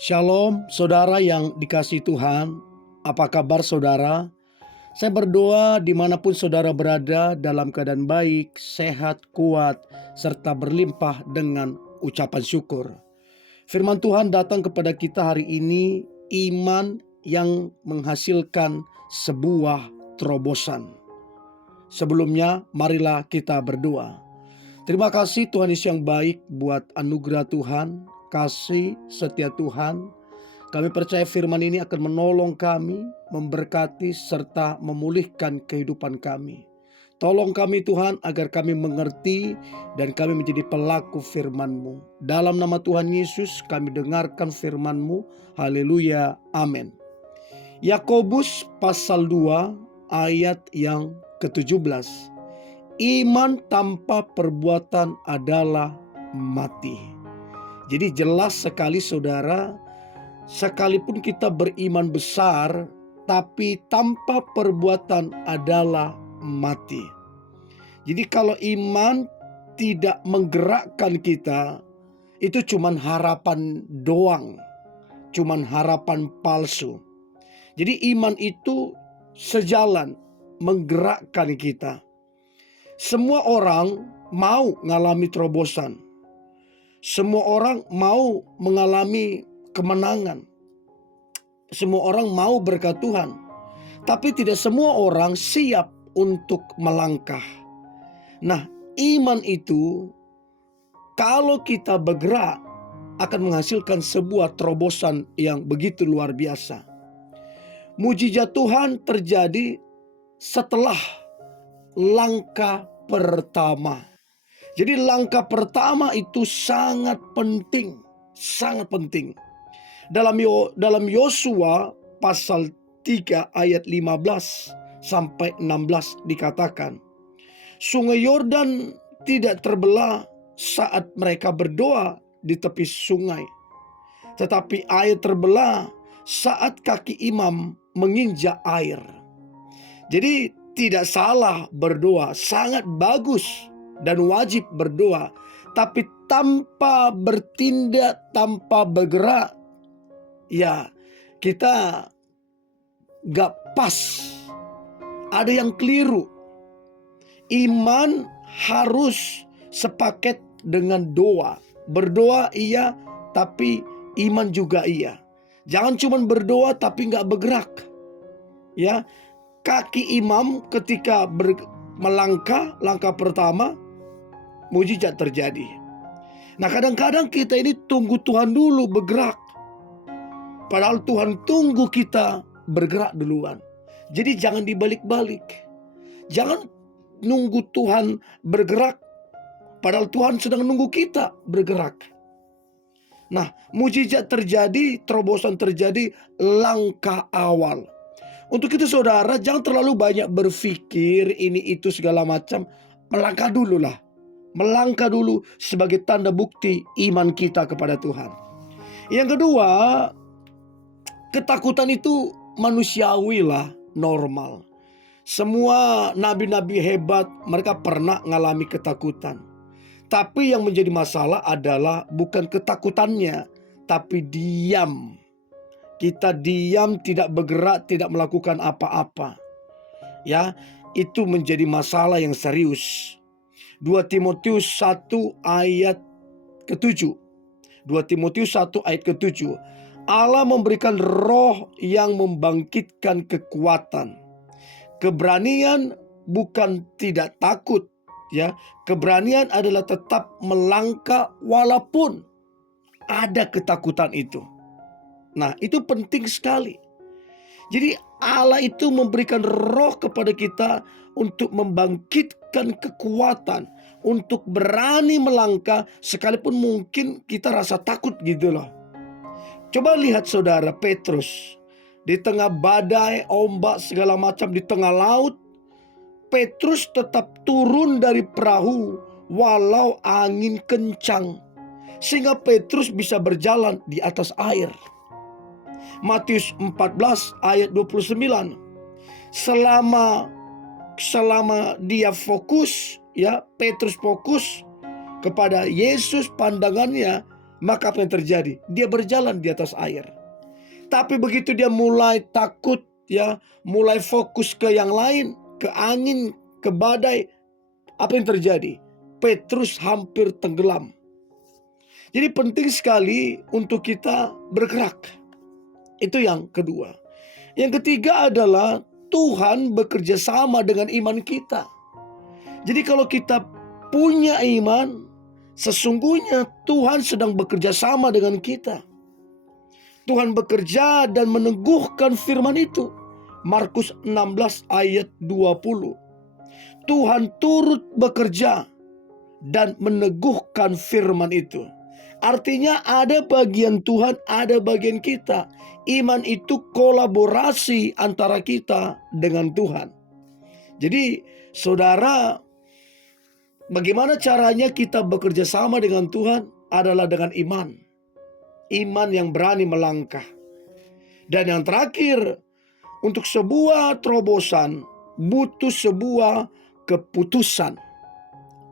Shalom, saudara yang dikasihi Tuhan. Apa kabar saudara? Saya berdoa dimanapun saudara berada dalam keadaan baik, sehat, kuat, serta berlimpah dengan ucapan syukur. Firman Tuhan datang kepada kita hari ini, iman yang menghasilkan sebuah terobosan. Sebelumnya, marilah kita berdoa. Terima kasih Tuhan Yesus yang baik buat anugerah Tuhan, kasih setia Tuhan. Kami percaya firman ini akan menolong kami, memberkati serta memulihkan kehidupan kami. Tolong kami Tuhan agar kami mengerti dan kami menjadi pelaku firman-Mu. Dalam nama Tuhan Yesus kami dengarkan firman-Mu. Haleluya. Amin. Yakobus pasal 2 ayat yang ke-17. Iman tanpa perbuatan adalah mati. Jadi jelas sekali saudara, sekalipun kita beriman besar, tapi tanpa perbuatan adalah mati. Jadi kalau iman tidak menggerakkan kita, itu cuman harapan doang, cuman harapan palsu. Jadi iman itu sejalan menggerakkan kita. Semua orang mau mengalami terobosan. Semua orang mau mengalami kemenangan. Semua orang mau berkat Tuhan. Tapi tidak semua orang siap untuk melangkah. Nah, iman itu kalau kita bergerak akan menghasilkan sebuah terobosan yang begitu luar biasa. Mujizat Tuhan terjadi setelah langkah pertama. Jadi langkah pertama itu sangat penting, sangat penting. Dalam Yosua pasal 3 ayat 15 sampai 16 dikatakan, Sungai Yordan tidak terbelah saat mereka berdoa di tepi sungai, tetapi air terbelah saat kaki imam menginjak air. Jadi tidak salah berdoa, sangat bagus dan wajib berdoa. Tapi tanpa bertindak, tanpa bergerak, ya kita gak pas. Ada yang keliru. Iman harus sepaket dengan doa. Berdoa iya, tapi iman juga iya. Jangan cuma berdoa tapi gak bergerak. Ya, kaki imam ketika melangkah, langkah pertama, mujizat terjadi. Nah kadang-kadang kita ini tunggu Tuhan dulu bergerak. Padahal Tuhan tunggu kita bergerak duluan. Jadi jangan dibalik-balik. Jangan nunggu Tuhan bergerak, padahal Tuhan sedang nunggu kita bergerak. Nah, mujizat terjadi, terobosan terjadi, langkah awal. Untuk itu saudara, jangan terlalu banyak berpikir ini itu segala macam. Melangkah dulu lah. Melangkah dulu sebagai tanda bukti iman kita kepada Tuhan. Yang kedua, ketakutan itu manusiawi lah, normal. Semua nabi-nabi hebat, mereka pernah mengalami ketakutan. Tapi yang menjadi masalah adalah bukan ketakutannya, tapi diam. Kita diam, tidak bergerak, tidak melakukan apa-apa. Ya, itu menjadi masalah yang serius. 2 Timotius 1 ayat ke-7. 2 Timotius 1 ayat ke-7. Allah memberikan roh yang membangkitkan kekuatan. Keberanian bukan tidak takut, ya. Keberanian adalah tetap melangkah walaupun ada ketakutan itu. Nah, itu penting sekali. Jadi Allah itu memberikan roh kepada kita untuk membangkitkan kekuatan, untuk berani melangkah sekalipun mungkin kita rasa takut gitu loh. Coba lihat saudara Petrus. Di tengah badai, ombak segala macam, di tengah laut, Petrus tetap turun dari perahu walau angin kencang. Sehingga Petrus bisa berjalan di atas air. Matius 14 ayat 29. Selama dia fokus, ya, Petrus fokus kepada Yesus, pandangannya maka apa yang terjadi? Dia berjalan di atas air. Tapi begitu dia mulai takut, ya, mulai fokus ke yang lain, ke angin, ke badai, apa yang terjadi? Petrus hampir tenggelam. Jadi penting sekali untuk kita bergerak. Itu yang kedua. Yang ketiga adalah Tuhan bekerja sama dengan iman kita. Jadi kalau kita punya iman, sesungguhnya Tuhan sedang bekerja sama dengan kita. Tuhan bekerja dan meneguhkan firman itu. Markus 16 ayat 20. Tuhan turut bekerja dan meneguhkan firman itu. Artinya ada bagian Tuhan, ada bagian kita. Iman itu kolaborasi antara kita dengan Tuhan. Jadi saudara, bagaimana caranya kita bekerja sama dengan Tuhan? Adalah dengan iman. Iman yang berani melangkah. Dan yang terakhir, untuk sebuah terobosan butuh sebuah keputusan.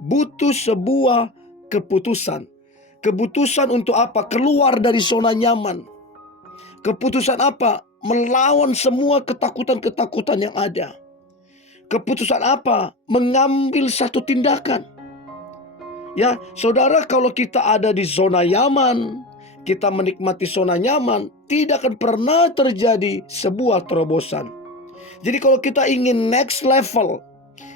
Butuh sebuah keputusan. Keputusan untuk apa? Keluar dari zona nyaman. Keputusan apa? Melawan semua ketakutan-ketakutan yang ada. Keputusan apa? Mengambil satu tindakan. Ya, saudara, kalau kita ada di zona nyaman, kita menikmati zona nyaman, tidak akan pernah terjadi sebuah terobosan. Jadi kalau kita ingin next level,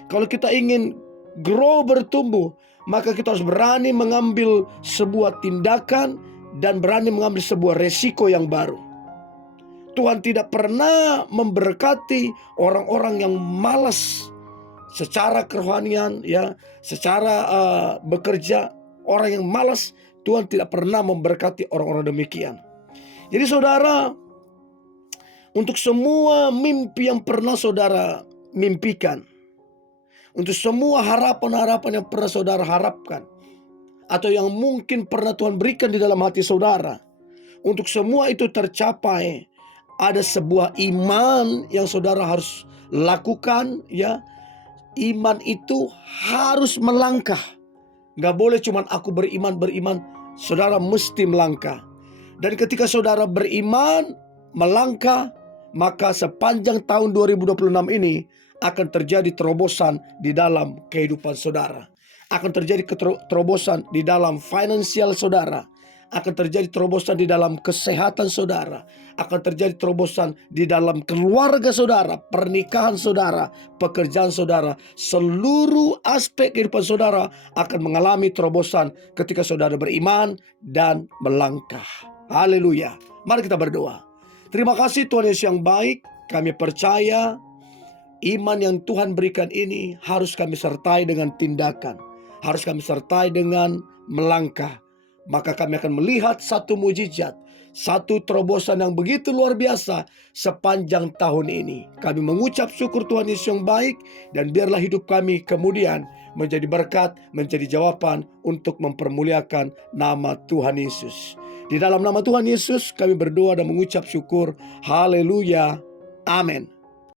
kalau kita ingin grow, bertumbuh, maka kita harus berani mengambil sebuah tindakan dan berani mengambil sebuah resiko yang baru. Tuhan tidak pernah memberkati orang-orang yang malas secara kerohanian, ya, secara bekerja. Orang yang malas, Tuhan tidak pernah memberkati orang-orang demikian. Jadi saudara, untuk semua mimpi yang pernah saudara mimpikan, untuk semua harapan-harapan yang pernah saudara harapkan, atau yang mungkin pernah Tuhan berikan di dalam hati saudara, untuk semua itu tercapai, ada sebuah iman yang saudara harus lakukan, ya. Iman itu harus melangkah. Gak boleh cuman aku beriman. Saudara mesti melangkah. Dan ketika saudara beriman, melangkah, maka sepanjang tahun 2026 ini akan terjadi terobosan di dalam kehidupan saudara. Akan terjadi terobosan di dalam finansial saudara. Akan terjadi terobosan di dalam kesehatan saudara. Akan terjadi terobosan di dalam keluarga saudara, pernikahan saudara, pekerjaan saudara. Seluruh aspek kehidupan saudara akan mengalami terobosan ketika saudara beriman dan melangkah. Haleluya. Mari kita berdoa. Terima kasih Tuhan Yesus yang baik. Kami percaya iman yang Tuhan berikan ini harus kami sertai dengan tindakan. Harus kami sertai dengan melangkah. Maka kami akan melihat satu mujizat, satu terobosan yang begitu luar biasa sepanjang tahun ini. Kami mengucap syukur Tuhan Yesus yang baik, dan biarlah hidup kami kemudian menjadi berkat, menjadi jawaban untuk mempermuliakan nama Tuhan Yesus. Di dalam nama Tuhan Yesus kami berdoa dan mengucap syukur. Haleluya. Amin.